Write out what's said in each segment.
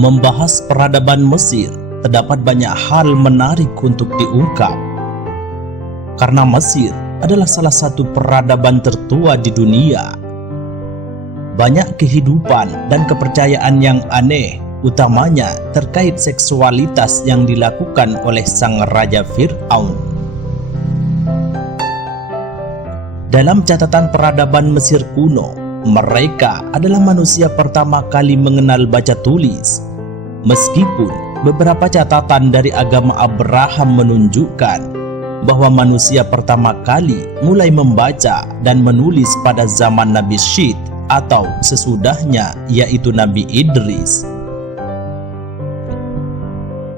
Membahas peradaban Mesir, terdapat banyak hal menarik untuk diungkap. Karena Mesir adalah salah satu peradaban tertua di dunia. Banyak kehidupan dan kepercayaan yang aneh, utamanya terkait seksualitas yang dilakukan oleh sang Raja Fir'aun. Dalam catatan peradaban Mesir kuno, mereka adalah manusia pertama kali mengenal baca tulis. Meskipun beberapa catatan dari agama Abraham menunjukkan bahwa manusia pertama kali mulai membaca dan menulis pada zaman Nabi Syith atau sesudahnya, yaitu Nabi Idris.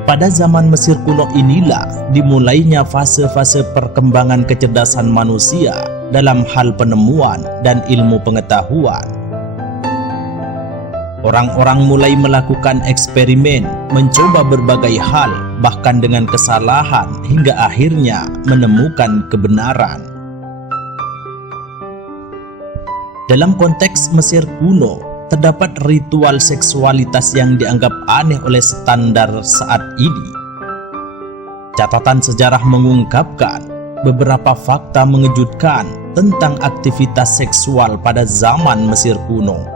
Pada zaman Mesir kuno inilah dimulainya fase-fase perkembangan kecerdasan manusia dalam hal penemuan dan ilmu pengetahuan. Orang-orang mulai melakukan eksperimen, mencoba berbagai hal, bahkan dengan kesalahan, hingga akhirnya menemukan kebenaran. Dalam konteks Mesir kuno, terdapat ritual seksualitas yang dianggap aneh oleh standar saat ini. Catatan sejarah mengungkapkan beberapa fakta mengejutkan tentang aktivitas seksual pada zaman Mesir kuno.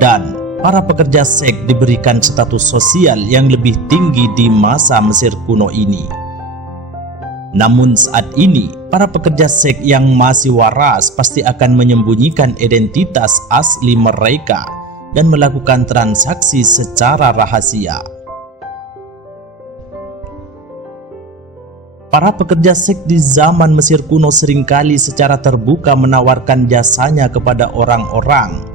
Dan para pekerja seks diberikan status sosial yang lebih tinggi di masa Mesir kuno ini. Namun saat ini, para pekerja seks yang masih waras pasti akan menyembunyikan identitas asli mereka dan melakukan transaksi secara rahasia. Para pekerja seks di zaman Mesir kuno seringkali secara terbuka menawarkan jasanya kepada orang-orang.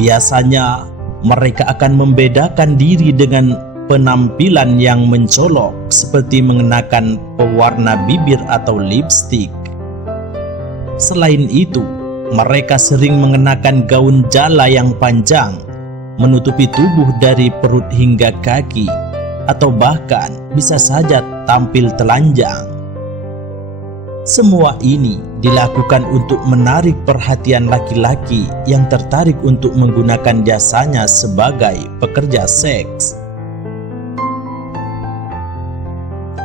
Biasanya, mereka akan membedakan diri dengan penampilan yang mencolok seperti mengenakan pewarna bibir atau lipstik. Selain itu, mereka sering mengenakan gaun jala yang panjang, menutupi tubuh dari perut hingga kaki, atau bahkan bisa saja tampil telanjang. Semua ini dilakukan untuk menarik perhatian laki-laki yang tertarik untuk menggunakan jasanya sebagai pekerja seks.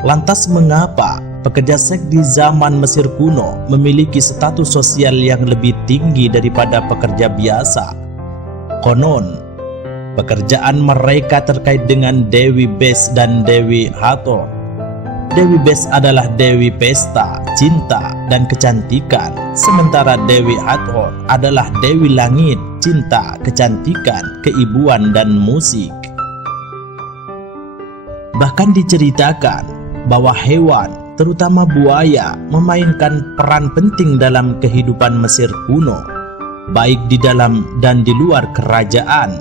Lantas mengapa pekerja seks di zaman Mesir kuno memiliki status sosial yang lebih tinggi daripada pekerja biasa? Konon, pekerjaan mereka terkait dengan Dewi Bes dan Dewi Hathor. Dewi Bes adalah Dewi Pesta, Cinta, dan Kecantikan, sementara Dewi Hathor adalah Dewi Langit, Cinta, Kecantikan, Keibuan, dan Musik. Bahkan diceritakan bahwa hewan, terutama buaya, memainkan peran penting dalam kehidupan Mesir kuno, baik di dalam dan di luar kerajaan.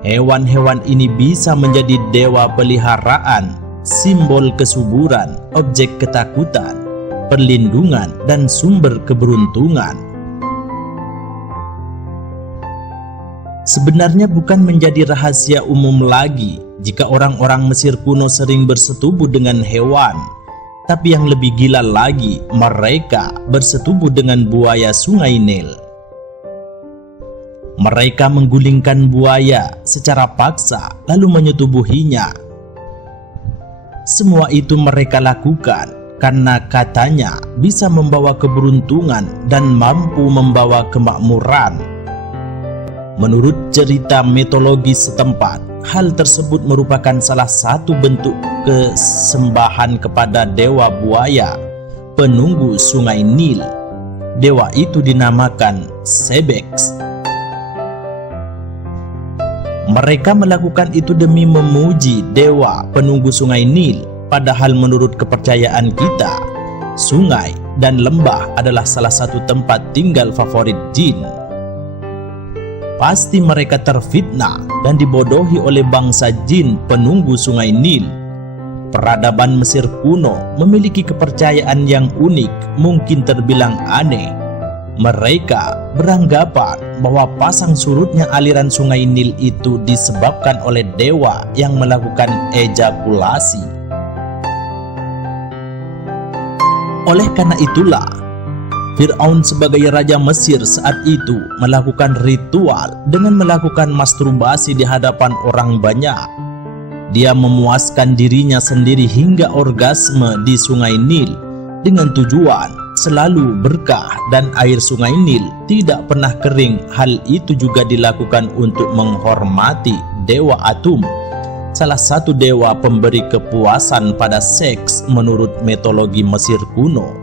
Hewan-hewan ini bisa menjadi dewa peliharaan, simbol kesuburan, objek ketakutan, perlindungan, dan sumber keberuntungan. Sebenarnya bukan menjadi rahasia umum lagi jika orang-orang Mesir kuno sering bersetubuh dengan hewan. Tapi yang lebih gila lagi, mereka bersetubuh dengan buaya Sungai Nil. Mereka menggulingkan buaya secara paksa lalu menyetubuhinya. Semua itu mereka lakukan karena katanya bisa membawa keberuntungan dan mampu membawa kemakmuran. Menurut cerita mitologi setempat, hal tersebut merupakan salah satu bentuk kesembahan kepada dewa buaya, penunggu Sungai Nil. Dewa itu dinamakan Sebex. Mereka melakukan itu demi memuji dewa penunggu Sungai Nil, padahal menurut kepercayaan kita, sungai dan lembah adalah salah satu tempat tinggal favorit jin. Pasti mereka terfitnah dan dibodohi oleh bangsa jin penunggu Sungai Nil. Peradaban Mesir kuno memiliki kepercayaan yang unik, mungkin terbilang aneh. Mereka beranggapan bahwa pasang surutnya aliran Sungai Nil itu disebabkan oleh dewa yang melakukan ejakulasi. Oleh karena itulah, Fir'aun sebagai raja Mesir saat itu melakukan ritual dengan melakukan masturbasi di hadapan orang banyak. Dia memuaskan dirinya sendiri hingga orgasme di sungai Nil dengan tujuan selalu berkah dan air sungai Nil tidak pernah kering. Hal itu juga dilakukan untuk menghormati Dewa Atum, salah satu dewa pemberi kepuasan pada seks menurut mitologi Mesir kuno.